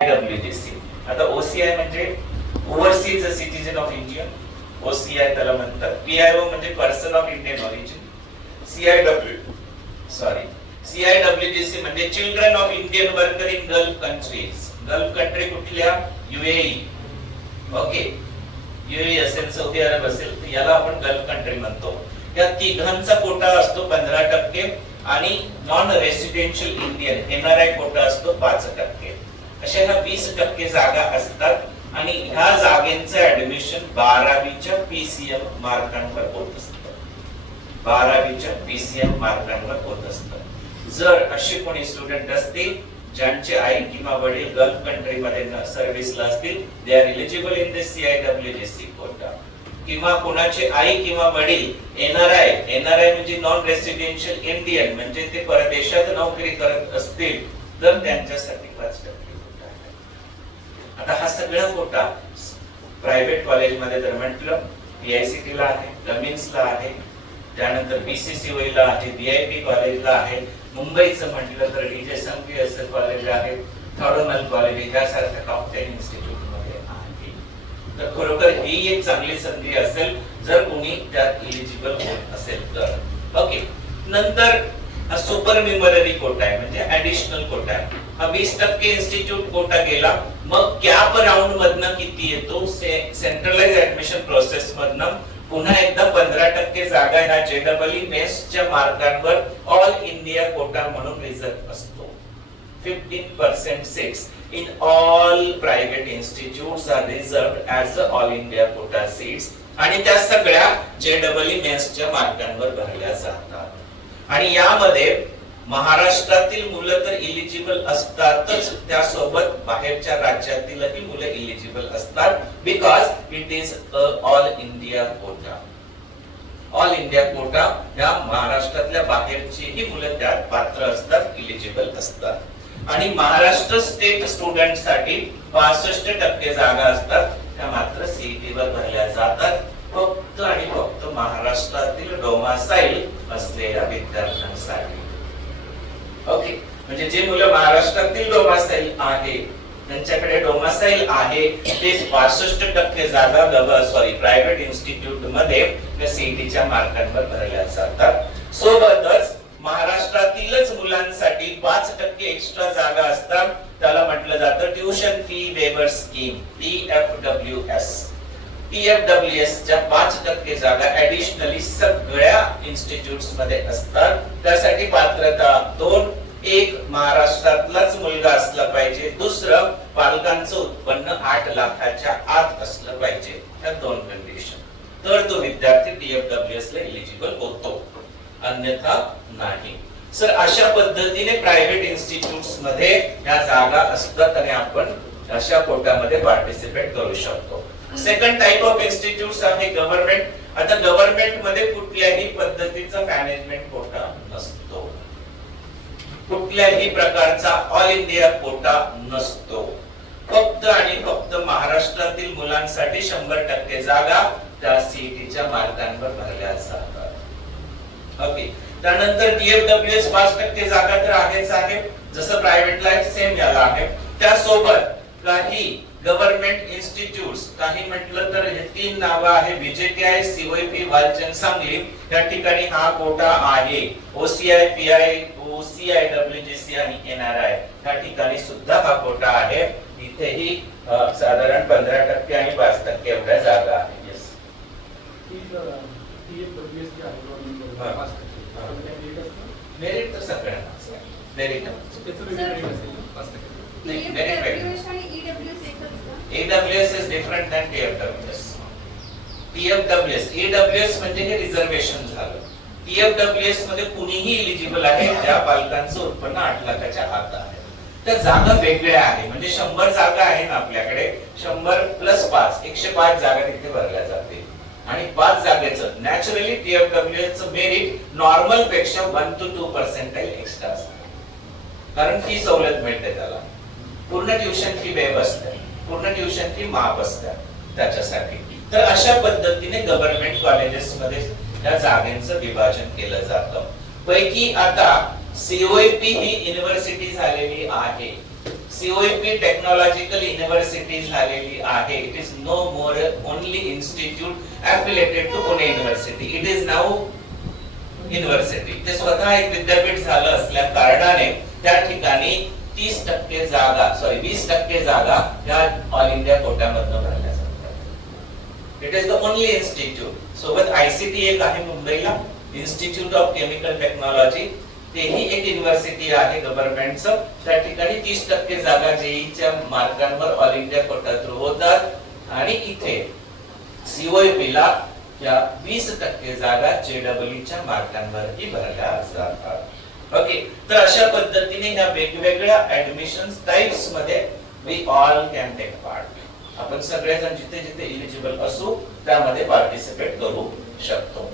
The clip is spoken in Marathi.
WJC. आता OCI म्हणजे overseas citizen of India, OCI त्याला म्हणतात. PIO म्हणजे person of Indian origin. CIWJC म्हणजे children of Indian worker in gulf countries. Gulf country कुठल्या? UAE. ओके, UAE असेल, सौदी अरब असेल, याला आपण गल्फ कंट्री म्हणतो. या तिघांचा कोटा असतो 15% आणि non residential Indian NRI quota असतो 5%. अशा ह्या 20% जागा असतात आणि ह्या जागेंचं ऍडमिशन 12वीच्या PCM मार्कांवर होत असतं. 12वीच्या PCM मार्कांवर होत असतं. जर असे कोणी स्टुडंट असतील ज्यांचे आई किंवा वडील गल्फ कंट्री मध्ये सर्व्हिसला असतील, they are eligible in the CIWJC quota. किंवा कोणाचे आई किंवा वडील NRI म्हणजे नॉन रेसिडेन्शियल इंडियन म्हणजे ते परदेशात नोकरी करत असतील तर त्यांच्यासाठी 5% कोटा आहे. आता हा सगळा कोटा प्रायव्हेट कॉलेज मध्ये जर म्हटलं PICT ला आहे, गमिन्सला आहे, त्यानंतर BCCOE ला आहे, VIP कॉलेजला आहे, मुंबईचं म्हटलं तर DJ संपी कॉलेज आहे, थॉडोनल कॉलेज यासारख्या टॉप 10 इन्स्टिट्यूट मध्ये आहे. तर खरोखर ही एक चांगली संधी असेल जर कोणी त्यात एलिजिबल होत असेल तर. ओके, नंतर सुपरन्युमररी कोटा आहे म्हणजे ऍडिशनल कोटा आहे. हा 20% इन्स्टिट्यूट कोटा गेला. मग कॅप राऊंड मधनं किती येतो? सेंट्रलाइज ऍडमिशन प्रोसेस मधनं पुन्हा एकदा 15% जागा ह्या JEE मेन्सच्या मार्कांवर ऑल इंडिया कोटा म्हणून रिझर्व असतो. 15% seats in all private institutes are reserved as the all India quota seats आणि त्या सगळ्या JEE मेन्सच्या मार्कांवर भरल्या जातात. आणि यामध्ये महाराष्ट्रातील मुलं तर एलिजिबल असतातच, त्यासोबत बाहेरच्या राज्यातीलही मुलं एलिजिबल असतात because it is all India quota. All India quota या महाराष्ट्रातल्या बाहेरचीही मुलं त्यात पात्र असतात, एलिजिबल असतात. आणि महाराष्ट्र स्टेट स्टुडंट साठी 65% जागा असतात, त्या मात्र CET वर भरल्या जातात फक्त आणि फक्त महाराष्ट्रातील डोमासाईल असलेल्या विद्यार्थ्यांसाठी. ओके, म्हणजे जे मुलं महाराष्ट्रातील डोमासाईल आहे त्यांच्याकडे डोमासाईल आहे ते 65% जागा प्रायव्हेट इन्स्टिट्यूट मध्ये CETच्या मार्कांवर भरल्या जातात. सोबतच महाराष्ट्रातीलच मुलांसाठी 5% एक्स्ट्रा जागा असतात, त्याला म्हटलं जातं ट्युशन फी वेवर स्कीम TFWS. TFWS च्या 5% जागा ऍडिशनली सगळ्या इन्स्टिट्यूट्स मध्ये असतात. त्यासाठी पात्रता 2, एक महाराष्ट्रातलाच मुलगा असला पाहिजे, दुसरं पालकांचं उत्पन्न 8 लाखाच्या आत असलं पाहिजे. या 2 कंडिशन तर तो विद्यार्थी TFWS ला एलिजिबल होतो, अन्यथा नाही. सर अशा पद्धतीने प्रायव्हेट इन्स्टिट्यूट्स मध्ये या जागा असतात आणि आपण अशा कोटामध्ये पार्टिसिपेट करू शकतो. सेकंड टाइप ऑफ इन्स्टिट्यूट्स आहे गव्हर्नमेंट. आता गव्हर्नमेंट मध्ये कुठल्याही पद्धतीचा मॅनेजमेंट कोटा नसतो, कुठल्याही प्रकारचा ऑल इंडिया कोटा नसतो. फक्त आणि फक्त महाराष्ट्रातील मुलांसाठी 100% जागा त्या CETच्या मार्कांवर भरल्या जातात. ओके, त्यानंतर TFWS 5% जागा तर आहेच आहे, जसं प्रायव्हेटला आहे सेम याला आहे. त्यासोबत काही गव्हर्नमेंट इन्स्टिट्यूट्स, काही म्हटलं तर हे 3 नाव आहे, BJTI, COEP, वालचंद सांगली. या ठिकाणी हा कोटा आहे. OCI, PIO, CIWJC आणि NRI या ठिकाणी सुद्धा हा कोटा आहे. इथेही साधारण 15% आणि 5% एवढ्या जागा आहेत. मेरिट तर सगळ्यांना merit AWS is different than TFWS. AWS म्हणजे हे रिझर्वेशन झालं. TFWS मध्ये कुणीही एलिजिबल आहे त्या पालकांचं उत्पन्न 8 लाखाच्या आत आहे. त्या जागा वेगळ्या आहे, म्हणजे 100 जागा आहे ना आपल्याकडे, 100 + 5 105 जागा तिथे भरल्या जातील. आणि 5 जागेचं नॅचरली TFWS चं मेरिट नॉर्मल पेक्षा 1 to 2% एक्स्ट्रा असतं, कारण फी सवलत मिळते त्याला. पूर्ण ट्युशन फी वेब असते, पूर्ण ट्युशन फी माफ असते त्याच्यासाठी. तर अशा पद्धतीने गव्हर्नमेंट कॉलेजेस मध्ये या जागांचं विभाजन केलं जातं. पैकी आता COEP ही युनिव्हर्सिटी झालेली आहे, COEP टेक्नॉलॉजिकल युनिव्हर्सिटी झालेली आहे. It is no more only institute affiliated to Pune university. It is now university. ते स्वतः एक विद्यापीठ झालं असल्या कारणाने त्या ठिकाणी 30% जागा 20% जागा या ऑल इंडिया कोट्यामधून भरल्या जातात. It is the only institute. सोबत ICT एक आहे मुंबईला, इन्स्टिट्यूट ऑफ केमिकल टेक्नॉलॉजी, तेही एक युनिव्हर्सिटी आहे गव्हर्नमेंटचं. त्या ठिकाणी 30% जागा जेईच्या मार्कांवर ऑल इंडिया कोटा थ्रू होतात आणि इथे COEP ला या 20% जागा JEEच्या मार्कांवरही भरल्या जातात. ओके, तर अशा पद्धतीने या वेगवेगळ्या ऍडमिशन टाइप्स मध्ये we all can take part. आपण सगळेजण जिथे जिथे एलिजिबल असू त्यामध्ये पार्टिसिपेट करू शकतो.